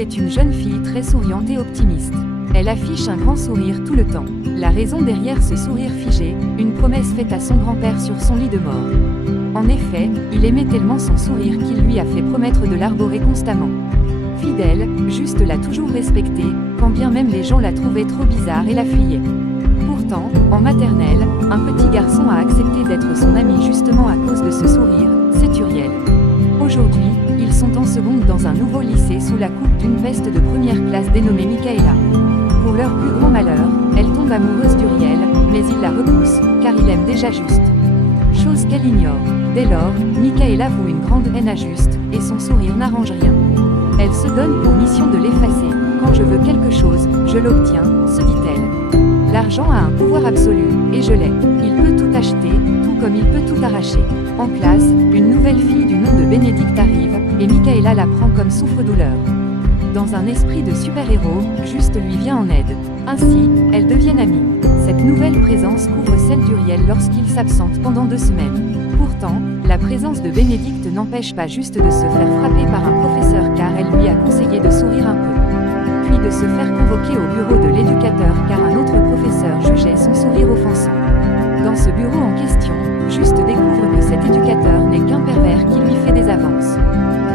est une jeune fille très souriante et optimiste. Elle affiche un grand sourire tout le temps. La raison derrière ce sourire figé, une promesse faite à son grand-père sur son lit de mort. En effet, il aimait tellement son sourire qu'il lui a fait promettre de l'arborer constamment. Fidèle, Juste l'a toujours respectée, quand bien même les gens la trouvaient trop bizarre et la fuyaient. Pourtant, en maternelle, un petit garçon a accepté d'être son ami justement à cause de ce sourire, c'est Uriel. Aujourd'hui, ils sont en seconde dans un nouveau lycée sous la coupe d'une veste de première classe dénommée Michaela. Pour leur plus grand malheur, elle tombe amoureuse d'Uriel, mais il la repousse, car il aime déjà Juste. Chose qu'elle ignore. Dès lors, Michaela voue une grande haine à Juste, et son sourire n'arrange rien. Elle se donne pour mission de l'effacer. Quand je veux quelque chose, je l'obtiens, se dit-elle. L'argent a un pouvoir absolu, et je l'ai. Il peut tout acheter, tout comme il peut tout arracher. En classe, une nouvelle fille du nom de Bénédicte arrive, et Michaela la prend comme souffre-douleur. Dans un esprit de super-héros, Juste lui vient en aide. Ainsi, elles deviennent amies. Cette nouvelle présence couvre celle d'Uriel lorsqu'il s'absente pendant 2 semaines. Pourtant, la présence de Bénédicte n'empêche pas Juste de se faire frapper par un professeur car elle lui a conseillé de sourire un peu. Puis de se faire convoquer au bureau de l'éducateur car un autre professeur jugeait son sourire offensant. Dans ce bureau en question, Juste découvre que cet éducateur n'est qu'un pervers qui lui fait des avances.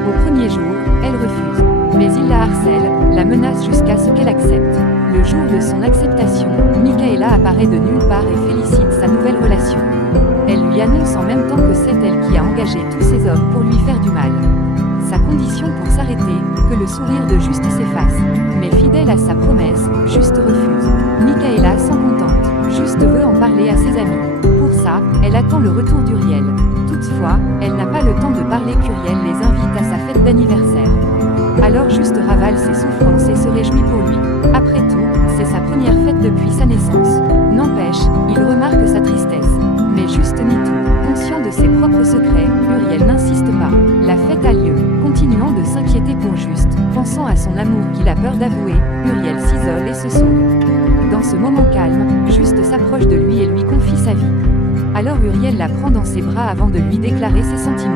Au premier jour, elle refuse. Mais il la harcèle, la menace jusqu'à ce qu'elle accepte. Le jour de son acceptation, Michaela apparaît de nulle part et félicite sa nouvelle relation. Elle lui annonce en même temps que c'est elle qui a engagé tous ces hommes pour lui faire du mal. Sa condition pour s'arrêter, que le sourire de Juste s'efface. Mais fidèle à sa promesse, Juste refuse. Michaela s'en contente. Juste veut en parler à ses amis. Pour ça, elle attend le retour d'Uriel. Toutefois, elle n'a pas le temps de parler qu'Uriel les invite à sa fête d'anniversaire. Alors Juste ravale ses souffrances et se réjouit pour lui. Après tout, c'est sa première fête depuis sa naissance. N'empêche, il remarque sa tristesse. Mais Juste nie tout. Conscient de ses propres secrets, Uriel n'insiste pas. La fête a lieu. Continuant de s'inquiéter pour Juste, pensant à son amour qu'il a peur d'avouer, Uriel s'isole et se saoule. Dans ce moment calme, Juste s'approche de lui et lui confie sa vie. Alors Uriel la prend dans ses bras avant de lui déclarer ses sentiments.